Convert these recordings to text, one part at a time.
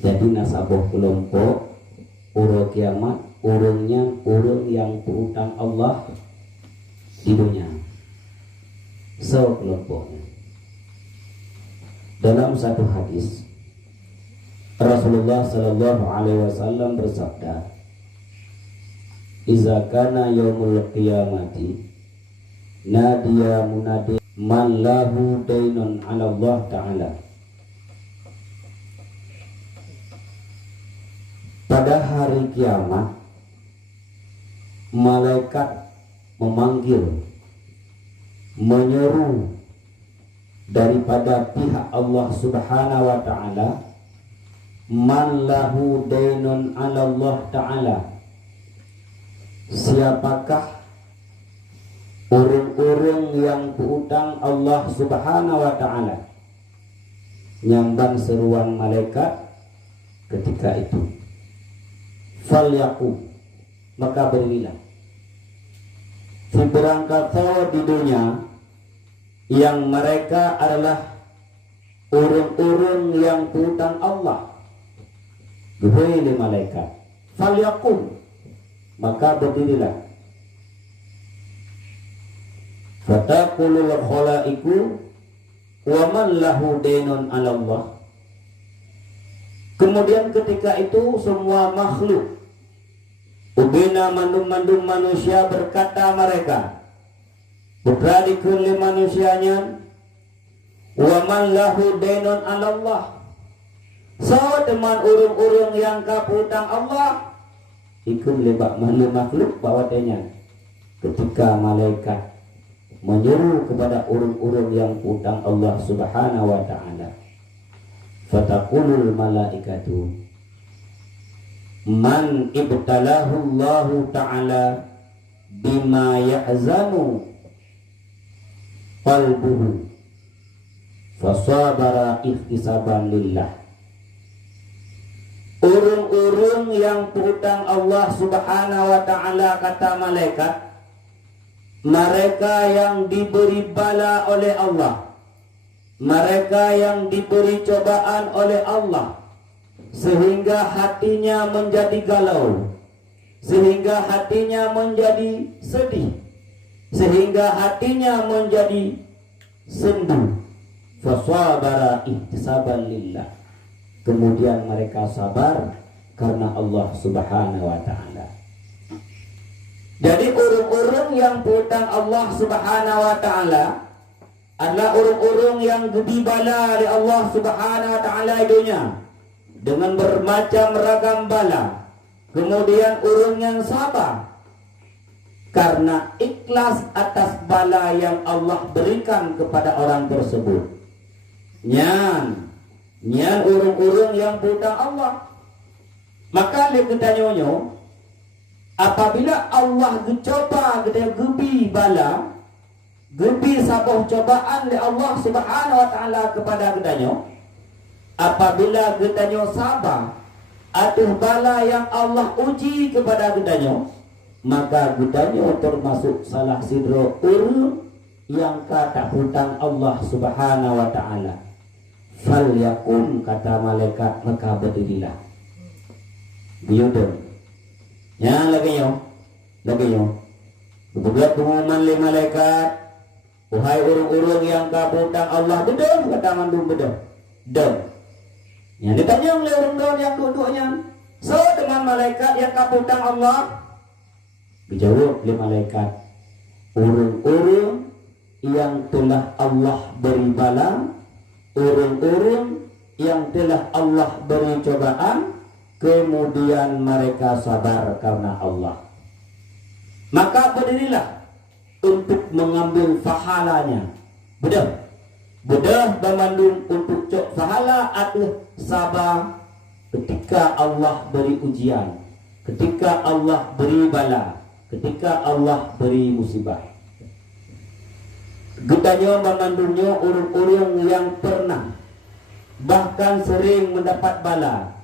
Jadi nasabah kelompok urang kiamat, urangnya urang yang berutang Allah di dunia. So kelompoknya. Dalam satu hadis Rasulullah sallallahu alaihi wasallam bersabda, "Iza kana yaumul qiyamati nadiya munadi man lahu dainun 'ala Allah ta'ala." Pada hari kiamat, malaikat memanggil, menyeru daripada pihak Allah Subhanahu wa ta'ala, man lahu dainun 'ala Allah ta'ala. Siapakah orang-orang yang berutang Allah Subhanahu wa ta'ala? Nyambang seruan malaikat ketika itu, falyaku, maka berdirilah. Berangkat di dunia yang mereka adalah orang-orang yang berutang Allah. Wahai malaikat, falyakum, maka berdirilah. Fataqulul khalaiku wa man lahu dainun 'ala Allah. Kemudian ketika itu semua makhluk ubina mandum-mandum manusia berkata mereka, putra dikuli manusianya, wa man lahu dainun 'ala Allah. So teman urung-urung yang kaputang Allah ikut lebak makhluk bawatnya. Ketika malaikat menyeru kepada urung-urung yang putang Allah Subhanahu wa ta'ala, fataqulul malaikatu man ibtalahu Allahu ta'ala bima ya'zanu qalbuhu fasabara ihtisaban lillah. Urung-urung yang berhutang Allah Subhanahu wa ta'ala, kata malaikat, mereka yang diberi bala oleh Allah, mereka yang diberi cobaan oleh Allah, sehingga hatinya menjadi galau, sehingga hatinya menjadi sedih, sehingga hatinya menjadi sendu. Fasabara ihtisaban lillah. Kemudian mereka sabar karena Allah Subhanahu wa ta'ala. Jadi urung-urung yang berhutang Allah Subhanahu wa ta'ala adalah urung-urung yang dibala oleh Allah Subhanahu wa ta'ala dunia dengan bermacam ragam bala. Kemudian urung yang sabar karena ikhlas atas bala yang Allah berikan kepada orang tersebut. Nyan urung-urung yang berhutang Allah. Maka kita nyonyo, apabila Allah dicoba kita gebi bala, gebi sabah cobaan oleh Allah Subhanahu wa ta'ala kepada kita, apabila kita sabar atas bala yang Allah uji kepada kita, maka kita termasuk salah sidro urung yang kata hutang Allah Subhanahu wa ta'ala. Fal yakum, kata malaikat, maka berdirilah. Biudem. Ya lagi yo. Buat pengumuman le malaikat, wahai urung-urung yang kabutang Allah, bedem, kata mandum bedem. Dem. Yang ditanya oleh urung-urung yang dua-duanya, so dengan malaikat yang kabutang Allah, dijawab oleh malaikat, urung-urung yang telah Allah beri bala, urung-urung yang telah Allah beri cobaan, kemudian mereka sabar karena Allah, maka berdirilah untuk mengambil pahalanya. Bedah memandung untuk cok pahala atau sabar ketika Allah beri ujian, ketika Allah beri bala, ketika Allah beri musibah. Getanya memandungnya urung-urung yang pernah bahkan sering mendapat bala,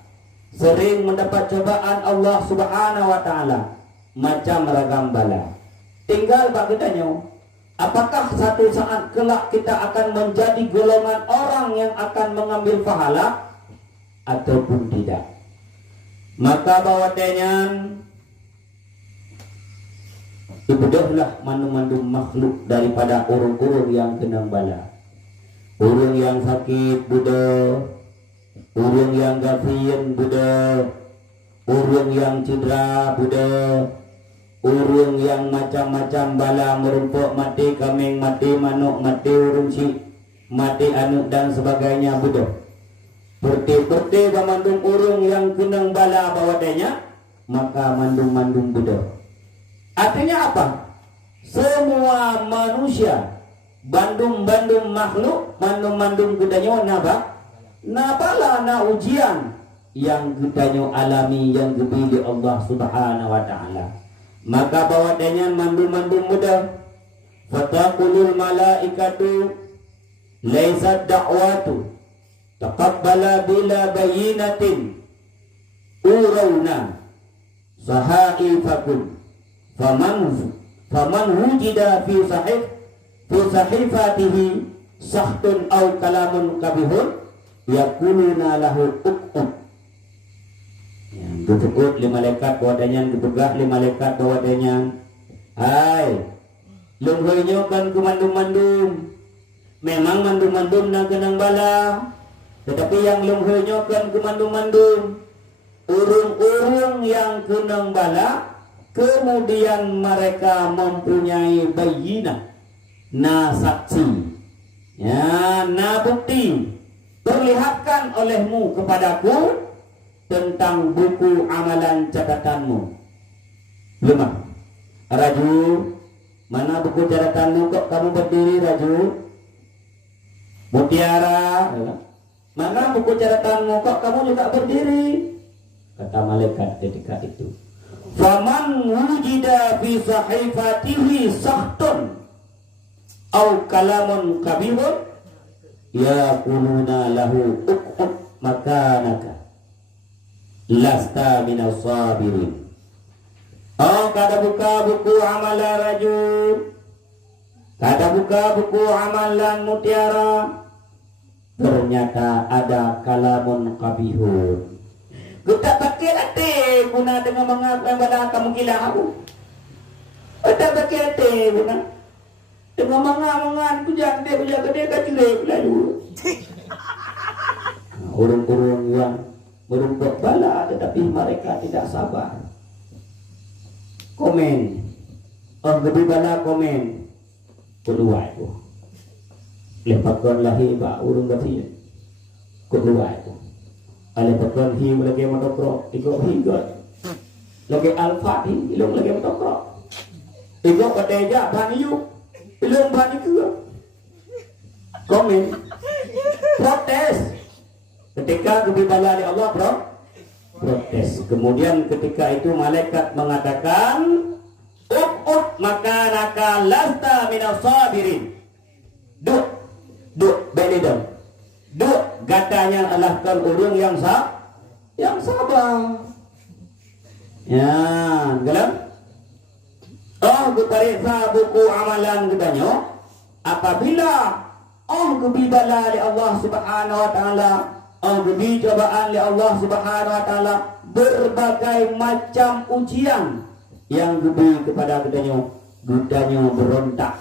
sering mendapat cobaan Allah Subhanahu wa ta'ala, macam ragam bala. Tinggal bagi tanya, apakah satu saat kelak kita akan menjadi golongan orang yang akan mengambil pahala, ataupun tidak. Maka bahwatanya ibadahlah mandu-mandu makhluk daripada urung-urung yang kenang bala. Urung yang sakit Buddha, urung yang gafin Buddha, urung yang cedera Buddha, urung yang macam-macam bala merumpuk mati, kambing mati, manuk mati, urung si mati, anu dan sebagainya Buddha. Berti-berti mandung urung yang kenang bala bawadanya, maka mandung-mandung Buddha. Artinya apa? Semua manusia, bandung-bandung makhluk, mandung-mandung gedanyo naba, nabala na ujian yang gedanyo alami yang gebili Allah Subhanahu wa taala. Maka bawadanya mandung-mandung Buddha. Fataqulul malaikatu laisa da'watu taqabbala bila bayinatin urawna sahaifakum faman wujida fi sahifatihi sahtun aw kalamun kabihun yakuluna lahu uk'ud. Yang dibegak li malaikat bawadanya, dibegak li malaikat bawadanya, hai lunghoinyo kan kumandum-mandum. Memang mandum-mandum na kenang bala, tetapi yang lunghoinyo kan kumandum-mandum. Urung-urung yang kenang bala, kemudian mereka mempunyai bayinah, na saksi, ya, na bukti. Perlihatkan olehmu kepadaku tentang buku amalan catatanmu. Lemah Raju, mana buku catatanmu kok kamu berdiri Raju? Mutiara, mana buku catatanmu kok kamu juga berdiri? Kata malaikat ketika itu, faman wujida fi sahifatihi sahtun au kalamun kabirun yakununa lahu uqud makanaka lasta minas sabirin. Oh, kada buka buku amalan Raju, kada buka buku amalan Mutiara, ternyata ada kalamun kabihun. Kita pakai ate guna dengan mengaku yang pada kamu gila aku. Kita pakai ate guna dengan mengaku kujang gede kacire lalu. Urung-urung yang merumput bala tetapi mereka tidak sabar. Komen, orang gede bala komen, kedua itu. Lepakkan lahi ba urung gede, kedua itu. Lepakkan hi lagi motokro, iko higot, lagi alfa hi, ilung lagi motokro. Iko kadeja baniu, ilung bani juga. Komen, protes. Ketika gede bala di Allah protes. Kemudian ketika itu malaikat mengatakan, "Uqud makanaka lasta minas sabirin." Duk benidam. Duk katanya adalah urung yang sabar. Ya, gelam. Oh, berperiksa buku amalan katanya. Apabila gebibala di Allah Subhanahu wa taala, beri cobaan oleh Allah Subhanahu wa taala, berbagai macam ujian yang gebi kepada gudanyo berontak,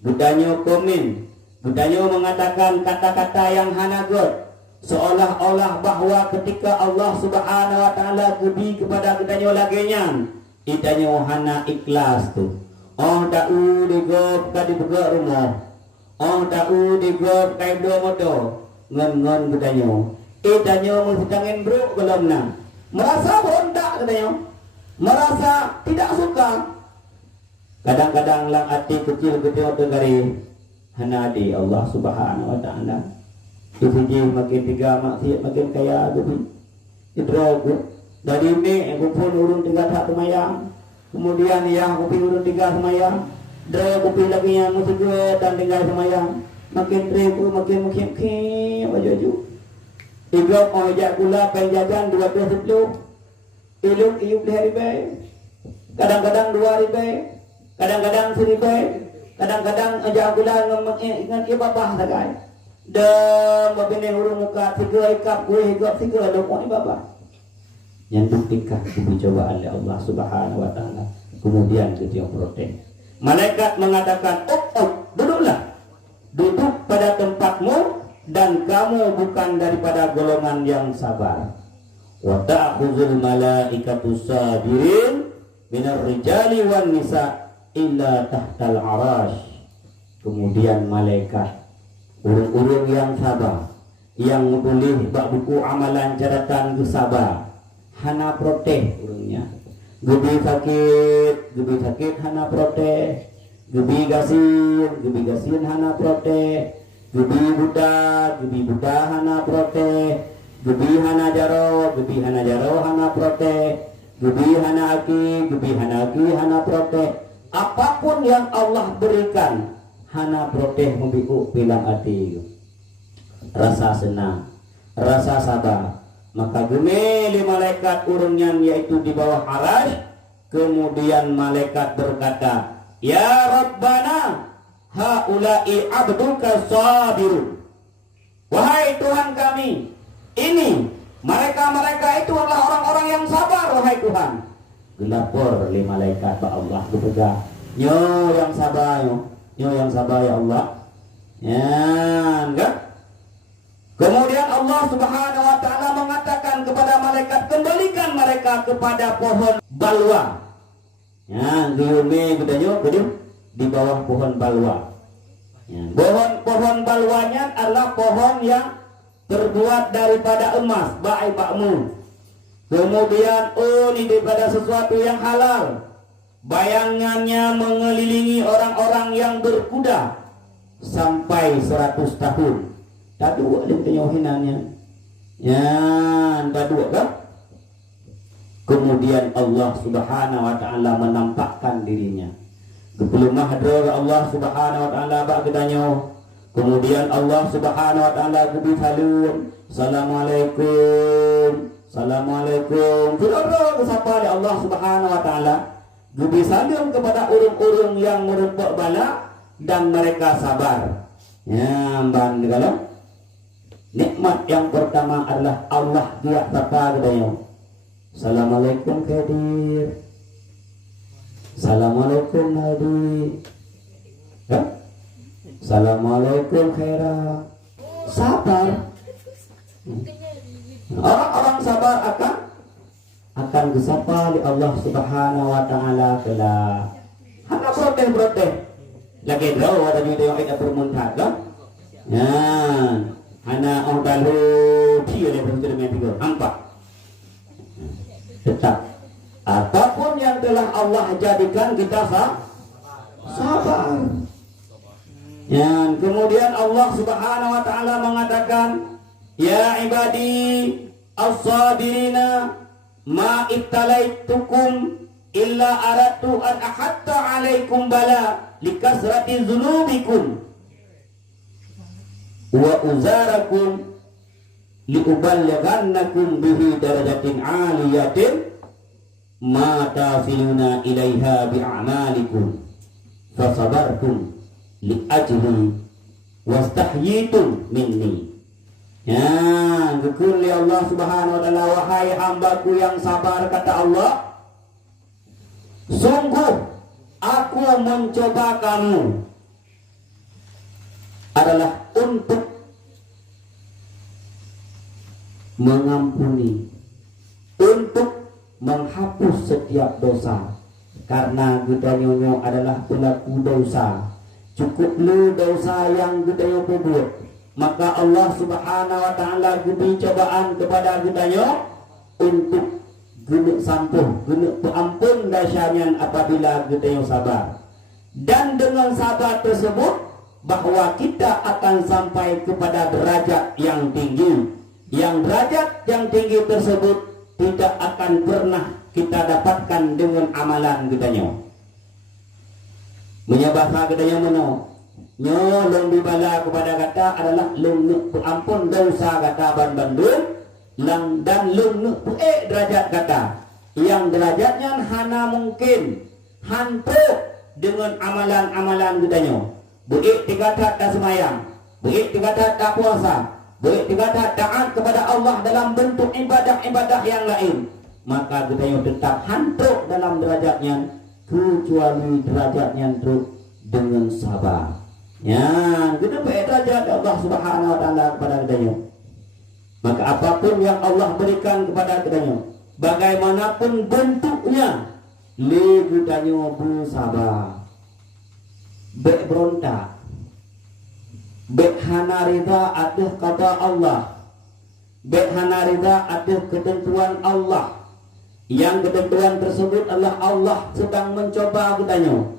gudanyo komen, gudanyo mengatakan kata-kata yang hanagot, seolah-olah bahwa ketika Allah Subhanahu wa taala gebi kepada gudanyo lagenyan, idanyo hana ikhlas tu. Oh da'u digop ka dibega rumah, oh da'u digop kai do moto ngon gudanyo. Danyo mengsidangin bro belum nang. Merasa berontak katanya. Merasa tidak suka. Kadang-kadang lang hati kecil gede dari hanadi Allah Subhanahu wa taala. Ibiji makin tiga maksiat makin kaya gitu. Idrog dari ini aku pun urun tiga tak semayang. Kemudian ya aku pun urun tiga semayang. Dre aku pun lagi yang musik dan tinggal semayang. Makin triku makin baju. Igop ojak gula penjajan 210. Ilung iup ribai. Kadang-kadang 2 ribai. Kadang-kadang 1 ribai. Kadang-kadang ojak gula ingat ibabah sagai. Dan mabine urung muka tiga ikap gue higap tiga dok ni baba. Yang buktikan cobaan oleh Allah Subhanahu wa taala. Kemudian kita protes. Malaikat mengatakan, duduklah. Duduk pada tempatmu dan kamu bukan daripada golongan yang sabar. Wa ta'khudhul malaikatu sabirin minar rijali wan nisa illa tahtal arash. Kemudian malaikat urung-urung yang sabar, yang tulis bak buku amalan catatan ke sabar, hana protes urungnya. Gebi sakit hana protes. Gebi gasin hana protes. Gebi buta hana protes. Gebi hana jaro hana protes. Gebi hana aki hana protes. Apapun yang Allah berikan hana protes membiku bilang hati. Rasa senang, rasa sabar. Maka gemeli malaikat urungnya yaitu di bawah arash. Kemudian malaikat berkata, ya Rabbana, haula'i abduka sabirun. Wahai Tuhan kami, ini mereka itu adalah orang-orang yang sabar, wahai Tuhan. Gelapor li malaikat ba Allah berpegang. Nyo yang sabar ya Allah. Ya, enggak? Kemudian Allah Subhanahu wa taala mengatakan kepada malaikat, kembalikan mereka kepada pohon balwa. Ya, diume gedenya di bawah pohon balwa. Ya, pohon balwanya adalah pohon yang terbuat daripada emas, bakmu. Kemudian ini daripada sesuatu yang halal. Bayangannya mengelilingi orang-orang yang berkuda sampai 100 tahun. Tadu ada kenyohinannya. Ya, tadu kan? Kemudian Allah Subhanahu wa taala menampakkan dirinya. Gebelum mahdra Allah Subhanahu wa taala bak gedanyo. Kemudian Allah Subhanahu wa taala gebi salun. Assalamualaikum. Fir'aun kesapa Allah Subhanahu wa taala. Gebi salun kepada urung-urung yang merepek bala dan mereka sabar. Ya, ban kalau nikmat yang pertama adalah Allah dia sapa gedayo. Assalamualaikum Kadir. Assalamualaikum Nabi. Ya? Assalamualaikum Khaira. Sabar. Orang-orang sabar akan disapa oleh Allah Subhanahu wa taala kelak. Hana protes. Lagi draw ada video yang bermuntah kan? Ya. Hana orang lalu dia yang berjaya dengan tiga nampak. Tetap apapun yang telah Allah jadikan kita sabar. Dan kemudian Allah Subhanahu wa taala mengatakan, ya ibadi as-sabirina ma ibtalaitukum illa aradtu an ahatta alaikum bala likasrati dzunubikum wa uzarakum liuballighannakum bihi darajatin aliyatin ma tafiluna ilaiha bi'amalikum fasabartum li ajli wastahyitum minni. Ya, syukur li Allah Subhanahu wa taala, wahai hambaku yang sabar, kata Allah, sungguh aku mencoba kamu adalah untuk mengampuni, untuk menghapus setiap dosa. Karena kita nyonya adalah pelaku dosa. Cukup lu dosa yang kita buat, maka Allah Subhanahu wa taala beri cobaan kepada kita untuk guna sampuh, guna ampun dasarnya apabila kita sabar. Dan dengan sabar tersebut bahwa kita akan sampai kepada derajat yang tinggi. Yang derajat yang tinggi tersebut tidak akan pernah kita dapatkan dengan amalan kitanya. Menyabahkan kitanya meno. Nyo long dibala kepada kata adalah long ampun dosa kata ban bandul lang dan long derajat kata. Yang derajatnya hana mungkin hantu dengan amalan-amalan kitanya. Buik tiga tak semayang. baik dikata tak puasa, baik dikata taat kepada Allah dalam bentuk ibadah-ibadah yang lain, maka kita tetap hantuk dalam derajatnya, kecuali derajatnya teruk dengan sabar. Ya, kita baik derajat Allah Subhanahu wa taala kepada kita. Maka apapun yang Allah berikan kepada kita, bagaimanapun bentuknya, kita bersabar. Baik berontak, baik hana rida atas kata Allah, baik hana rida atas ketentuan Allah. Yang ketentuan tersebut adalah Allah sedang mencoba kitanya.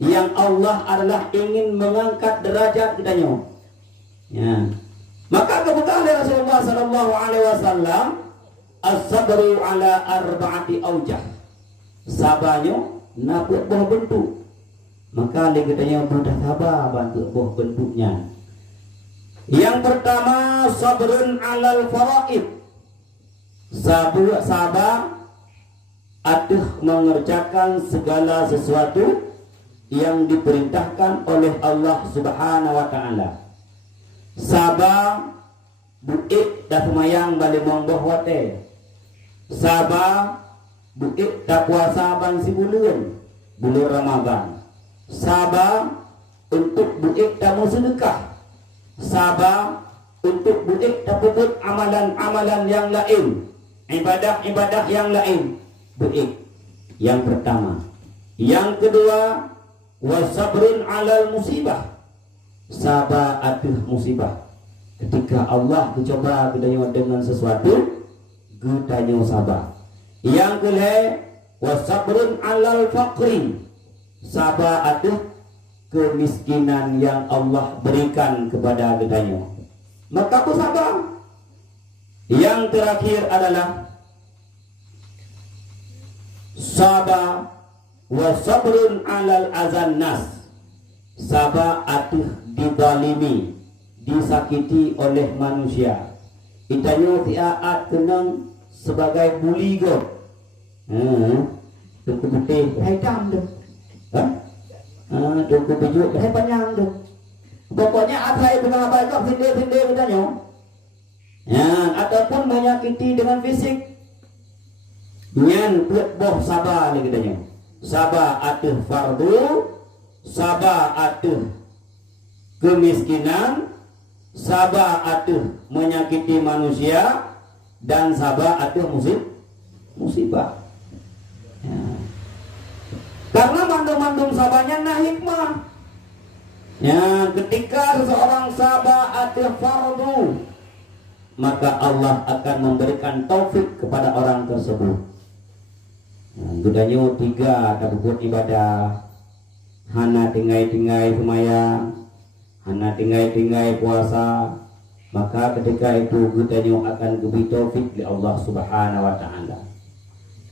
Yang Allah adalah ingin mengangkat derajat kitanya. Ya. Maka kebukaan dari Rasulullah sallallahu alaihi wasallam, as-sabru ala arba'ati aujah. Sabarnya napuk buah bentuk. Maka kitanya mudah sabar bantu buah bentuknya. Yang pertama, sabrun alal faraid. Sabar aduh mengerjakan segala sesuatu yang diperintahkan oleh Allah Subhanahu wa taala. Sabar buik dah semayang balik mongboh wate. Sabar buik dah puasa bang si bulan Ramadan. Sabar untuk buik dah mau sedekah. Sabar untuk buik dah buat amalan-amalan yang lain, ibadah-ibadah yang lain. Baik, yang pertama. Yang kedua, wasabrun alal musibah. Sabar atas musibah. Ketika Allah mencoba kita dengan sesuatu, kita sabar. Yang kedua, wasabrun alal faqri. Sabar atas kemiskinan yang Allah berikan kepada kita. Maka aku sabar. Yang terakhir adalah sabar wa sabrun alal azan nas. Sabar atuh dizalimi, disakiti oleh manusia. Itanya tiaat kenang sebagai buli go. Tuku putih hai dam dah. Tuku baju hai panjang dah. Pokoknya atai dengan apa kau sinde-sinde katanya. Ya, ataupun menyakiti dengan fisik. Nyan buat boh sabar ni katanya. Sabar atuh fardu, sabar atuh kemiskinan, sabar atuh menyakiti manusia, dan sabar atuh musibah. Ya. Karena mandum-mandum sabarnya nah hikmah. Ya, ketika seseorang sabar atuh fardu, maka Allah akan memberikan taufik kepada orang tersebut. Gudanya tiga tak buat ibadah, hana tinggai-tinggai semayang, hana tinggai-tinggai puasa. Maka ketika itu gudanya akan diberi taufik oleh Allah Subhanahu wa taala.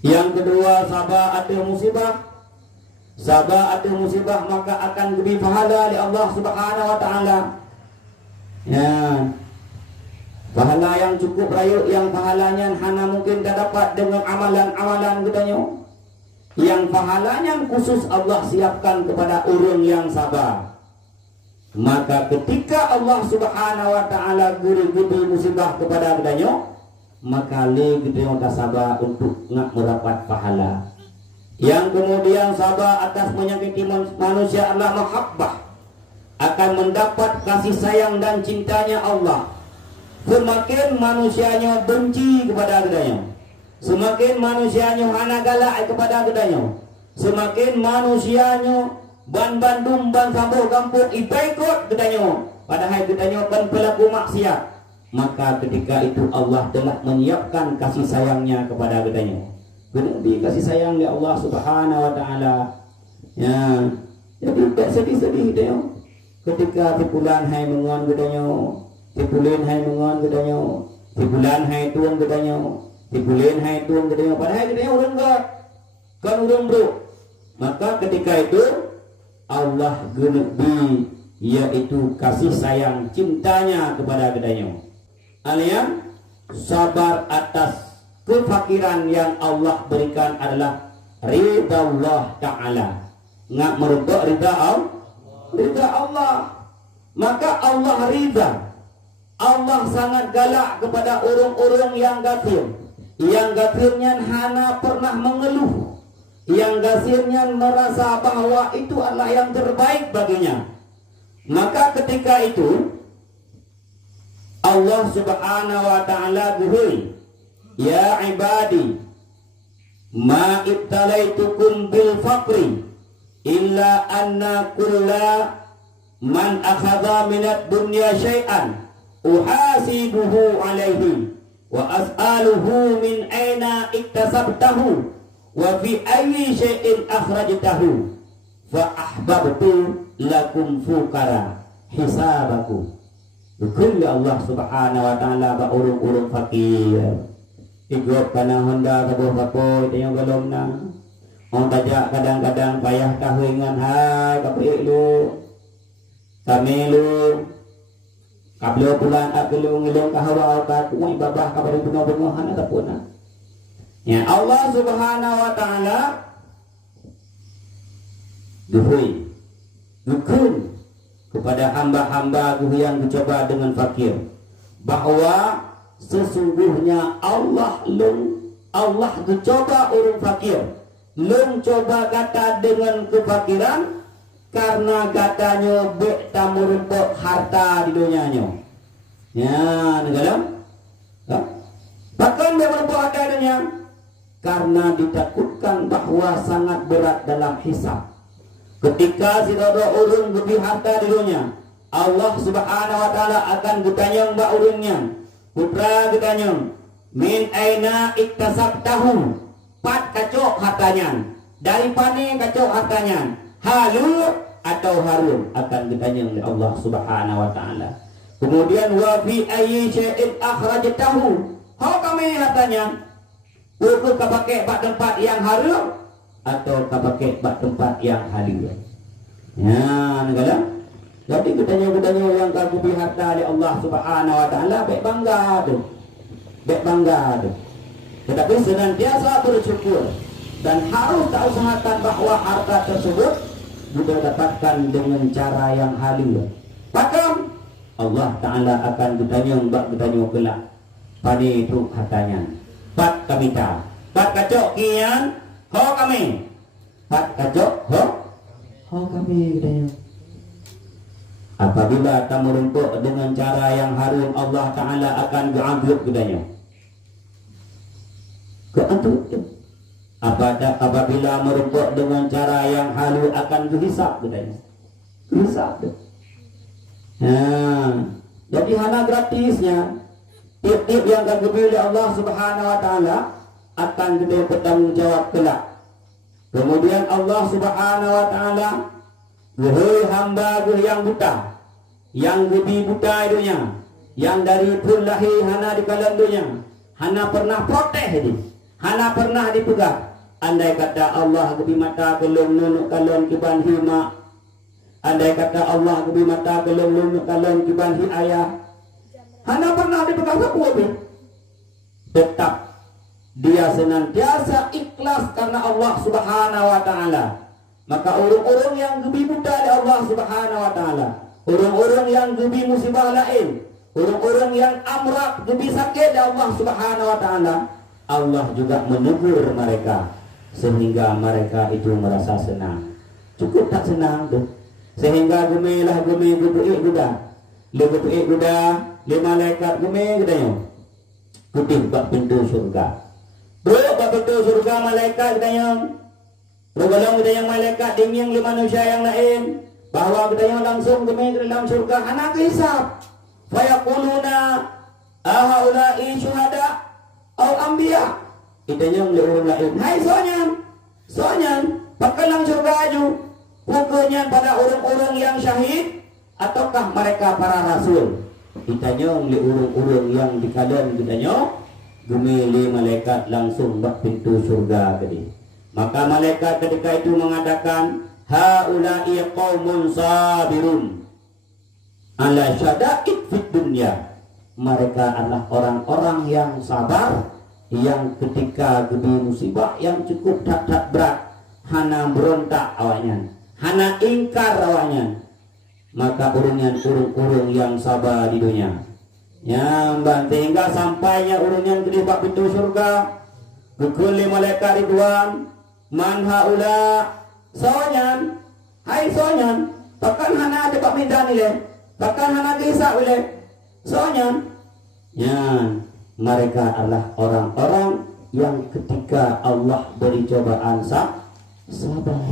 Yang kedua, sabar atas musibah. Sabar atas musibah maka akan diberi pahala oleh Allah Subhanahu wa taala. Ya. Pahala yang cukup rayu, yang pahalanya hana mungkin tak dapat dengan amalan-amalan katanya. Yang pahalanya khusus Allah siapkan kepada orang yang sabar. Maka ketika Allah Subhanahu wa taala beri musibah kepada katanya, maka kita tak sabar untuk nak mendapat pahala. Yang kemudian sabar atas menyakiti manusia adalah mahabbah, akan mendapat kasih sayang dan cintanya Allah. Semakin manusianya benci kepada kedanya, semakin manusianya hana galak kepada kedanya, semakin manusianya ban bandum ban sambuh kampung ibaikot kedanya, padahal kedanya ban pelaku maksiat. Maka ketika itu Allah telah menyiapkan kasih sayangnya kepada kedanya. Kenabi kasih sayang ya Allah Subhanahu wa taala. Ya, jadi tak sedih-sedih dia. Ketika di bulan hai menguan kedanya, di bulan hai menguan gedanya, di bulan hai tuan gedanya, di bulan hai tuan gedanya, padahal gedanya orang enggak, kan orang bro. Maka ketika itu Allah genepi, yaitu kasih sayang cintanya kepada gedanya. Alian sabar atas kefakiran yang Allah berikan adalah ridha Allah Ta'ala. Ngak merupakan ridha Allah. maka Allah ridha. Allah sangat galak kepada orang-orang yang kafir. Yang kafirnya hana pernah mengeluh, yang kafirnya merasa bahwa itu adalah yang terbaik baginya. Maka ketika itu Allah subhanahu wa ta'ala berfirman, ya ibadi ma ibtalaitukum bil faqri illa anna kulla man akhadha minad dunya syai'an uhasibuhu alaihi wa as'aluhu min aina iktasabtahu wa fi ayyi syai'in akhrajtahu fa ahbabtu lakum fukara hisabaku. Bukan Allah subhanahu wa ta'ala ba urung-urung fakir. Igop kana honda kaboh-kaboh itu yang belum na. Orang tajak kadang-kadang payah kahuingan hai kapik lu. Kami lu. Kablo pulang akulu ngilong kahawa ka kuwi babah kabar bunga-bungahan ataupun na. Ya Allah subhanahu wa ta'ala duhui. Dukun kepada hamba-hamba yang dicoba dengan fakir, bahwa sesungguhnya Allah dicoba orang fakir, coba kata dengan kefakiran karena katanya bek tamurumpok harta di dunianya. Ya, negara. Bahkan dia merumpok harta di dunia karena ditakutkan bahwa sangat berat dalam hisab. Ketika si dodo urung lebih harta di dunia, Allah subhanahu wa ta'ala akan ditanya mbak urungnya, putra ditanya, min aina iktasabtahu, pat kacok hartanya, dari pane kacok hartanya, halu atau harum, akan ditanya oleh Allah subhanahu wa ta'ala. Kemudian wa fi ayyi syai'in akhrajtahu, kami hartanya, ukur kepakai pak tempat yang harum atau pakai bak tempat yang halal. Ya, negara. Jadi ketanya-ketanya yang kagupi harta oleh Allah subhanahu wa ta'ala, baik bangga tu. Baik bangga tu. Tetapi senantiasa bersyukur dan harus tak usahakan bahwa harta tersebut sudah dapatkan dengan cara yang halal. Maka Allah ta'ala akan bertanya kelak pada itu hartanya. Pat kamita. Pat kacok kian. Ho kami, pat kacok, ho kami. Apabila kamu rumput dengan cara yang harum, Allah Ta'ala akan diambil kedanya. Keantuk. Apabila merumput dengan cara yang halus akan dihisap kedanya. Dihisap. Nah, jadi hana gratisnya. Tip-tip yang diberi oleh Allah Subhanahu Wa Ta'ala akan kita bertanggung jawab kelak. Kemudian Allah Subhanahu wa ta'ala, wahai hamba yang buta, yang lebih buta dunia, yang dari pun lahir hana di kalam dunia, hana pernah protes ini, hana pernah dipegang. Andai kata Allah lebih mata belum nunuk kalon kiban hima, andai kata Allah lebih mata belum nunuk kalon kiban hi ayah, hana pernah dipegang apa? Tetap dia senantiasa ikhlas karena Allah Subhanahu wa ta'ala. Maka orang-orang yang lebih buta dari Allah Subhanahu wa ta'ala, orang-orang yang lebih musibah lain, orang-orang yang amrak lebih sakit dari Allah Subhanahu wa ta'ala, Allah juga menegur mereka sehingga mereka itu merasa senang. Cukup tak senang tu, sehingga gemilah gemi gebuik guda, lima malaikat gemi gudanya putih bak pintu surga. Bro, bak pintu surga malaikat gudanya. Bergolong gudanya malaikat dingin li manusia yang lain, bahwa gudanya langsung gemi ke dalam surga anak hisab. Fayaquluna ahaula'i syuhada au anbiya. Itanya li orang lain. Hai soalnya pakalang surga aju. Pukulnya pada orang-orang yang syahid ataukah mereka para rasul? Ditanya oleh urung-urung yang di keadaan ditanya, gemili malaikat langsung bak pintu surga tadi. Maka malaikat ketika itu mengatakan, haula'i qaumun sabirun ala syada'id fid dunya. Mereka adalah orang-orang yang sabar, yang ketika gede musibah yang cukup tak berat, hana berontak awaknya, hana ingkar awaknya. maka urung yang sabar di dunia. Yang hingga sampainya urungan ke di pintu surga. Guguli malaikat ridwan, man haula sonyan, hai sonyan, takkan hana ada pak medan ile, takkan hana kisah ile, sonyan. Mereka adalah orang-orang yang ketika Allah beri cobaan sabar,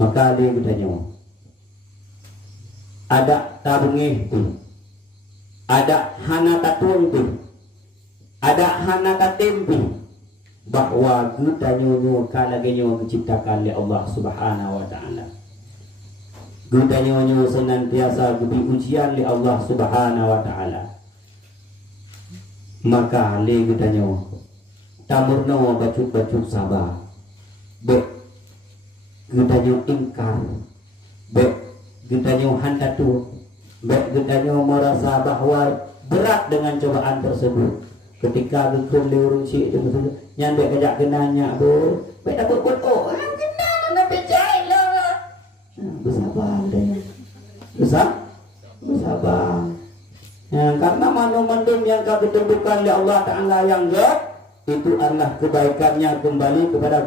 maka dia bertanya, ada tabungih tu, ada hana tatuang tu, ada hana tatempi, bahwa kita nyonya kalagnya diciptakan oleh Allah Subhanahu wa taala. Kita nyonya senantiasa diberi ujian oleh Allah Subhanahu wa taala. Maka le kita nyonya tamurna bacuk sabar. Be kita nyonya ingkar. Be kita nyonya handatu. Be kita nyonya merasa bahwa berat dengan cobaan tersebut. Ketika betul lurung si itu betul nyampe kejak kenanya bu, baik dapat foto, kena nak percaya lah. Bersabar deh, bersabar. Karena manum yang kau ditentukan oleh Allah Taala yang enggak itu adalah kebaikannya kembali kepada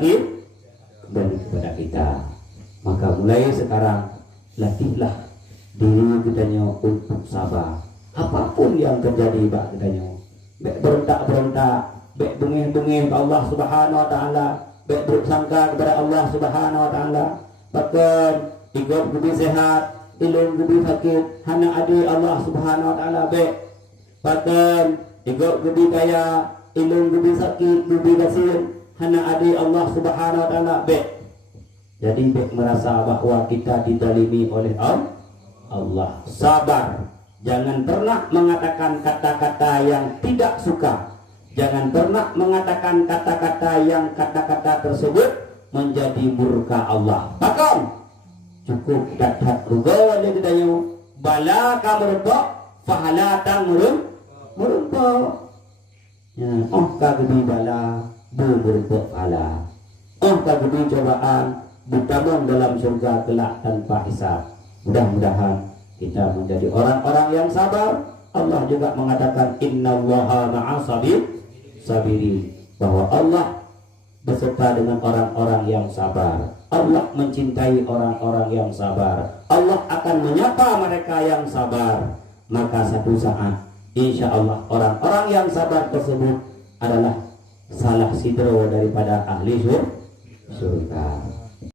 kita. Maka mulai sekarang latihlah diri kita untuk sabar. Apapun yang terjadi bak kita baik berontak, baik bungih-bungih ke Allah Subhanahu wa taala, baik bersangka kepada Allah Subhanahu wa taala. Bahkan ikut gubi sehat, ilung gubi sakit, hana adi Allah Subhanahu wa taala baik. Bahkan ikut gubi kaya, ilung gubi sakit, gubi kasih, hana adi Allah Subhanahu wa taala baik. Jadi baik merasa bahwa kita dizalimi oleh Allah. Sabar. Jangan pernah mengatakan kata-kata yang tidak suka. Jangan pernah mengatakan kata-kata yang kata-kata tersebut menjadi murka Allah. Bahkan cukup dapat rugawan yang ditanya bala kamerba fahalatan merumpa. Kagumi bala merumpa fahala. Kagumi cobaan ditabung dalam surga kelak tanpa hisab. Mudah-mudahan kita menjadi orang-orang yang sabar. Allah juga mengatakan innallaha ma'as sabirin, bahwa Allah beserta dengan orang-orang yang sabar. Allah mencintai orang-orang yang sabar. Allah akan menyapa mereka yang sabar. Maka satu saat insya Allah orang-orang yang sabar tersebut adalah salah sidro daripada ahli surga.